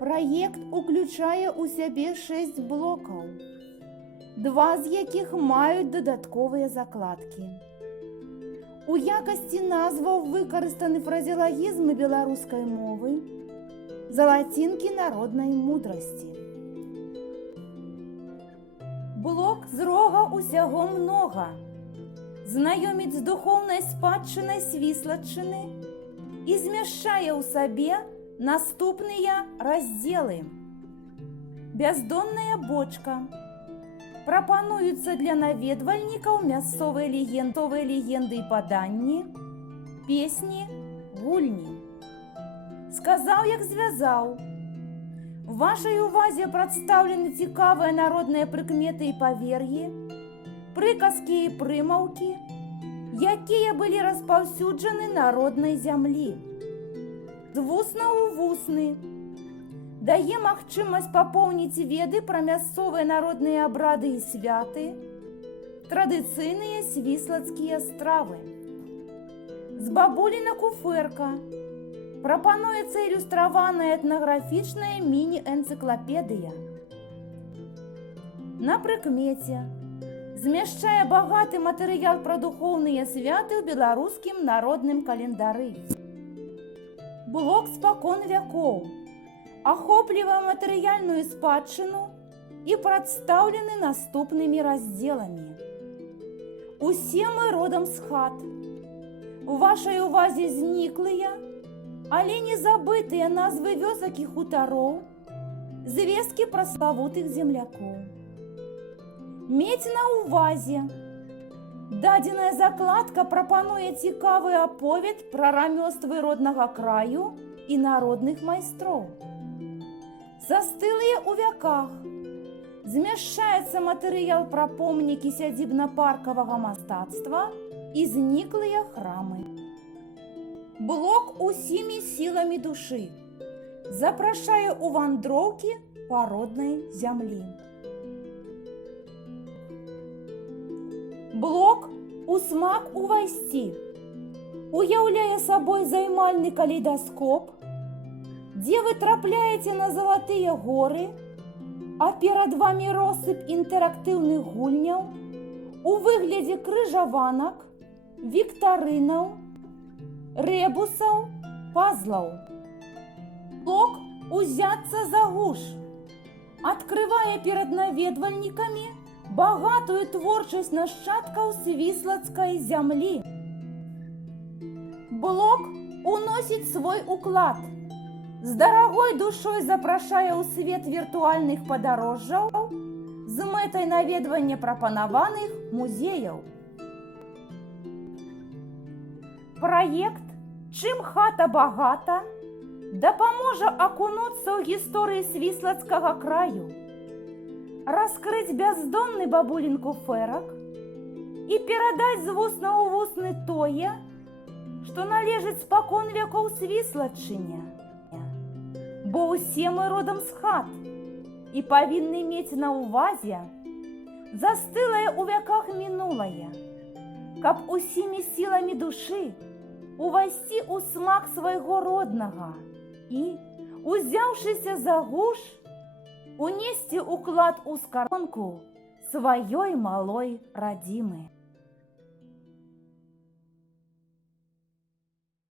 Праект уключае ў сябе 6 блокаў, 2 з якіх маюць дадатковыя закладкі. У якасці назваў выкарыстаны фразеологізмы беларускай мовы, залацінкі народнай мудрасці. Блок з рога усяго многа, знаёміць з духоўнай спадчынай Свіслаччыны і змяшчае ў сабе наступныя раздзелы. Бяздонная бочка. Прапануюцца для наведвальнікаў мясцовыя легенды і паданні, песні, гульні. Сказаў, як звязаў. Вашай увазе прадстаўлены цікавыя народныя прыкметы і павер'і, прыказкі і прымаўкі, якія былі распаўсюджаны на роднай зямлі. З вусна ў вусны. Дае магчымасць папоўніць веды пра мясцовыя народныя абрады і святы, традыцыйныя свіслацкія стравы. З бабуліна куфэрка. Прапануецца ілюстраваная этнаграфічная міні-энцыклапедыя. На прыкмеце. Змяшчае багаты матэрыял пра духоўныя святы ў беларускім народным календары. Блок спакон вякоў. Ахоплівае матэрыяльную спадчыну і прадстаўлены наступнымі раздзеламі. Усе мы родам з хат. У вашай увазе зніклыя, але не забытыя назвы вёсак і хутароў, звесткі пра славутых землякоў. Мець на ўвазе. Дадзеная закладка прапануе цікавы аповед пра рамёствы роднага краю і народных майстроў. Застылыя ў вяках. Змяшчаецца матэрыял пра помнікі сядзібна-паркавага мастацтва і зніклыя храмы. Блок усімі сіламі душы. Запрашае ў вандроўкі па роднай зямлі. Блок «У смак увайсці» уяўляе сабой займальны калейдаскоп, дзе вы трапляеце на залатыя горы, а перад вамі россып інтэрактыўных гульняў у выглядзе крыжаванак, віктарынаў, рэбусаў, пазлаў. Блок «Узяцца за гуш» адкрывае перад наведвальнікамі багатую творчасць нашчадкаў свіслацкай зямлі. Блок уносіць свой уклад. З дарагой душой запрашае ў свет віртуальных падарожжаў з мэтай наведвання прапанаваных музеяў. Праект «Чым хата багата» дапаможа акунуцца ў гісторыі свіслацкага краю, раскрыць бяздонны бабулін куфэрак і перадаць з вусна ў вусны тое, што належыць спакон вякоў Свіслаччыне. Бо ўсе мы родам з хат і павінны мець на ўвазе застылае ў вяках мінулае, каб усімі сіламі душы увайсці ў смак свайго роднага і, узяўшыся за гуш, унесці ўклад у скаронку сваёй малой радзімы.